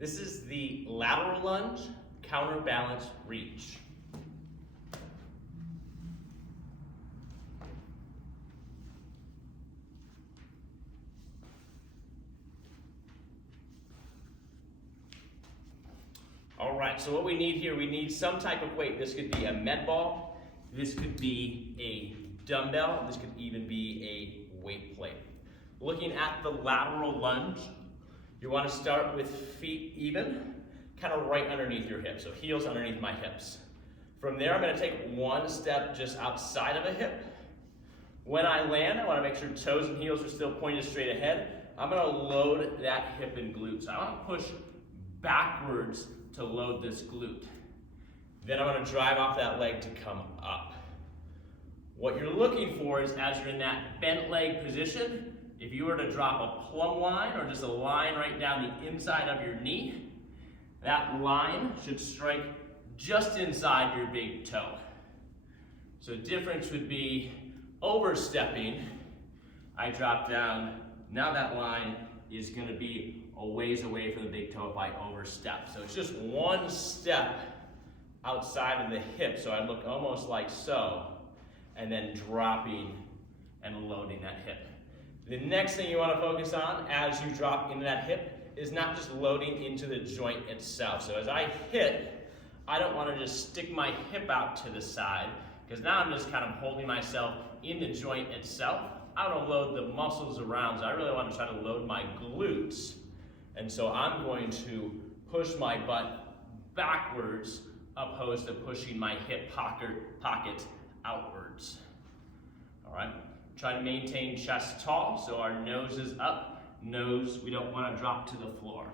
This is the lateral lunge, counterbalance reach. All right, so what we need here, we need some type of weight. This could be a med ball, this could be a dumbbell, this could even be a weight plate. Looking at the lateral lunge, you want to start with feet even, kind of right underneath your hips, so heels underneath my hips. From there, I'm going to take one step just outside of a hip. When I land, I want to make sure toes and heels are still pointed straight ahead. I'm going to load that hip and glute. So I want to push backwards to load this glute. Then I'm going to drive off that leg to come up. What you're looking for is, as you're in that bent leg position, if you were to drop a plumb line or just a line right down the inside of your knee, that line should strike just inside your big toe. So the difference would be overstepping, I drop down, now that line is going to be a ways away from the big toe if I overstep. So it's just one step outside of the hip, so I look almost like so, and then dropping and loading that hip. The next thing you want to focus on as you drop into that hip is not just loading into the joint itself. So as I hit, I don't want to just stick my hip out to the side, because now I'm just kind of holding myself in the joint itself. I want to load the muscles around, so I really want to try to load my glutes. And so I'm going to push my butt backwards opposed to pushing my hip pocket outwards. All right, try to maintain chest tall, so our nose is up. Nose, we don't want to drop to the floor.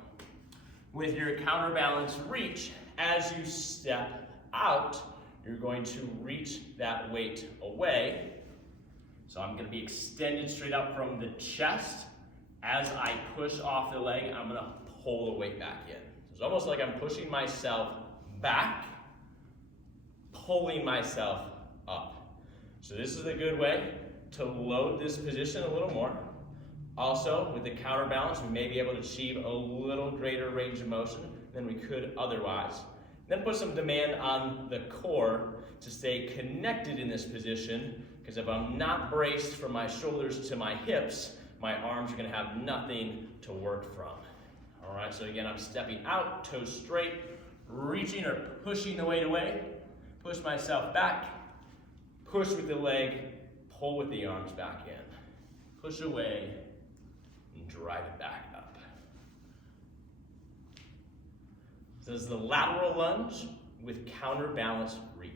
With your counterbalance reach, as you step out, you're going to reach that weight away. So I'm going to be extended straight up from the chest. As I push off the leg, I'm going to pull the weight back in. So it's almost like I'm pushing myself back, pulling myself up. So this is a good way to load this position a little more. Also, with the counterbalance, we may be able to achieve a little greater range of motion than we could otherwise. Then put some demand on the core to stay connected in this position, because if I'm not braced from my shoulders to my hips, my arms are going to have nothing to work from. All right, so again, I'm stepping out, toes straight, reaching or pushing the weight away, push myself back, push with the leg, pull with the arms back in, push away, and drive it back up. So this is the lateral lunge with counterbalance reach.